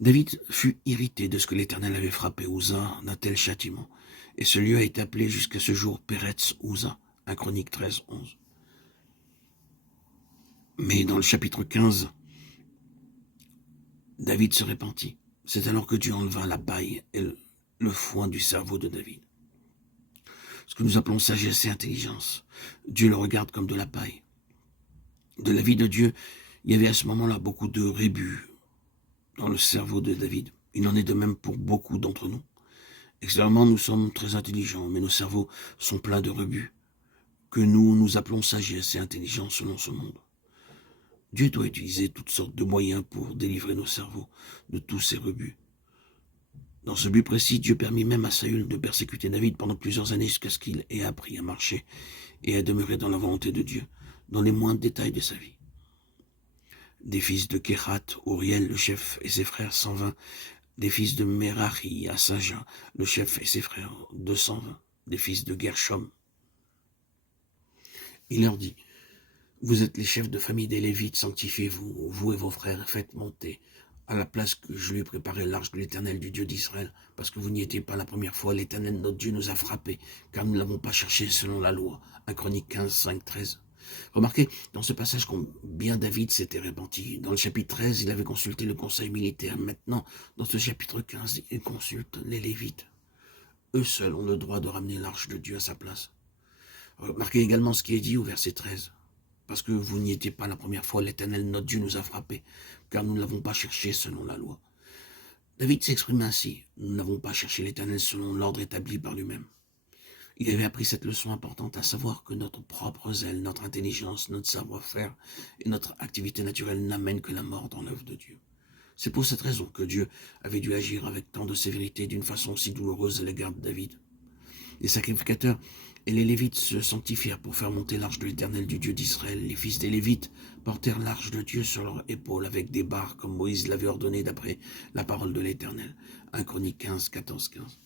David fut irrité de ce que l'Éternel avait frappé Uza d'un tel châtiment, et ce lieu a été appelé jusqu'à ce jour Péretz Uza, 1 Chronique 13, 11. Mais dans le chapitre 15, David se repentit. C'est alors que Dieu enleva la paille et le foin du cerveau de David. Ce que nous appelons sagesse et intelligence, Dieu le regarde comme de la paille. De la vie de Dieu, il y avait à ce moment-là beaucoup de rébus dans le cerveau de David. Il en est de même pour beaucoup d'entre nous. Extérieurement, nous sommes très intelligents, mais nos cerveaux sont pleins de rebut, que nous appelons sagesse et intelligence selon ce monde. Dieu doit utiliser toutes sortes de moyens pour délivrer nos cerveaux de tous ces rebuts. Dans ce but précis, Dieu permit même à Saül de persécuter David pendant plusieurs années jusqu'à ce qu'il ait appris à marcher et à demeurer dans la volonté de Dieu, dans les moindres détails de sa vie. Des fils de Kéhat, Uriel, le chef, et ses frères, 120. Des fils de Merari, Asaja, le chef, et ses frères, 220. Des fils de Gershom. Il leur dit: vous êtes les chefs de famille des Lévites, sanctifiez-vous, vous et vos frères, faites monter à la place que je lui ai préparé l'arche de l'Éternel, du Dieu d'Israël, parce que vous n'y étiez pas la première fois. L'Éternel, notre Dieu, nous a frappés, car nous ne l'avons pas cherché selon la loi. 1 Chronique 15, 5, 13. Remarquez, dans ce passage, combien David s'était repenti. Dans le chapitre 13, il avait consulté le conseil militaire. Maintenant, dans ce chapitre 15, il consulte les Lévites. Eux seuls ont le droit de ramener l'arche de Dieu à sa place. Remarquez également ce qui est dit au verset 13. Parce que vous n'y étiez pas la première fois, l'Éternel, notre Dieu, nous a frappés, car nous ne l'avons pas cherché selon la loi. David s'exprime ainsi: nous n'avons pas cherché l'Éternel selon l'ordre établi par lui-même. Il avait appris cette leçon importante, à savoir que notre propre zèle, notre intelligence, notre savoir-faire et notre activité naturelle n'amènent que la mort dans l'œuvre de Dieu. C'est pour cette raison que Dieu avait dû agir avec tant de sévérité d'une façon si douloureuse à l'égard de David. Les sacrificateurs et les Lévites se sanctifièrent pour faire monter l'arche de l'Éternel, du Dieu d'Israël. Les fils des Lévites portèrent l'arche de Dieu sur leurs épaules avec des barres, comme Moïse l'avait ordonné d'après la parole de l'Éternel. 1 Chronique 15, 14, 15.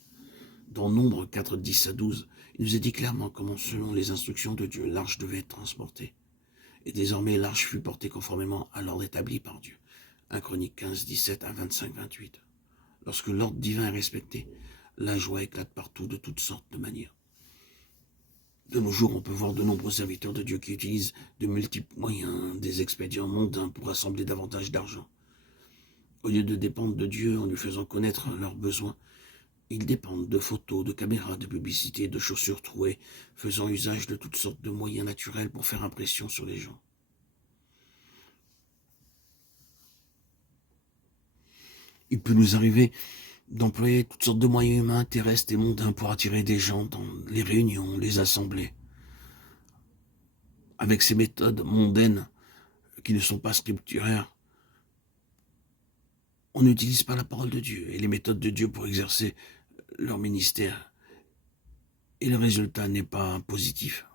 Dans Nombre 4, 10 à 12, il nous est dit clairement comment, selon les instructions de Dieu, l'arche devait être transportée. Et désormais, l'arche fut portée conformément à l'ordre établi par Dieu. 1 Chronique 15, 17 à 25, 28. Lorsque l'ordre divin est respecté, la joie éclate partout de toutes sortes de manières. De nos jours, on peut voir de nombreux serviteurs de Dieu qui utilisent de multiples moyens, des expédients mondains pour rassembler davantage d'argent. Au lieu de dépendre de Dieu en lui faisant connaître leurs besoins, ils dépendent de photos, de caméras, de publicités, de chaussures trouées, faisant usage de toutes sortes de moyens naturels pour faire impression sur les gens. Il peut nous arriver d'employer toutes sortes de moyens humains, terrestres et mondains pour attirer des gens dans les réunions, les assemblées. Avec ces méthodes mondaines qui ne sont pas scripturaires, on n'utilise pas la parole de Dieu et les méthodes de Dieu pour exercer leur ministère. Et le résultat n'est pas positif.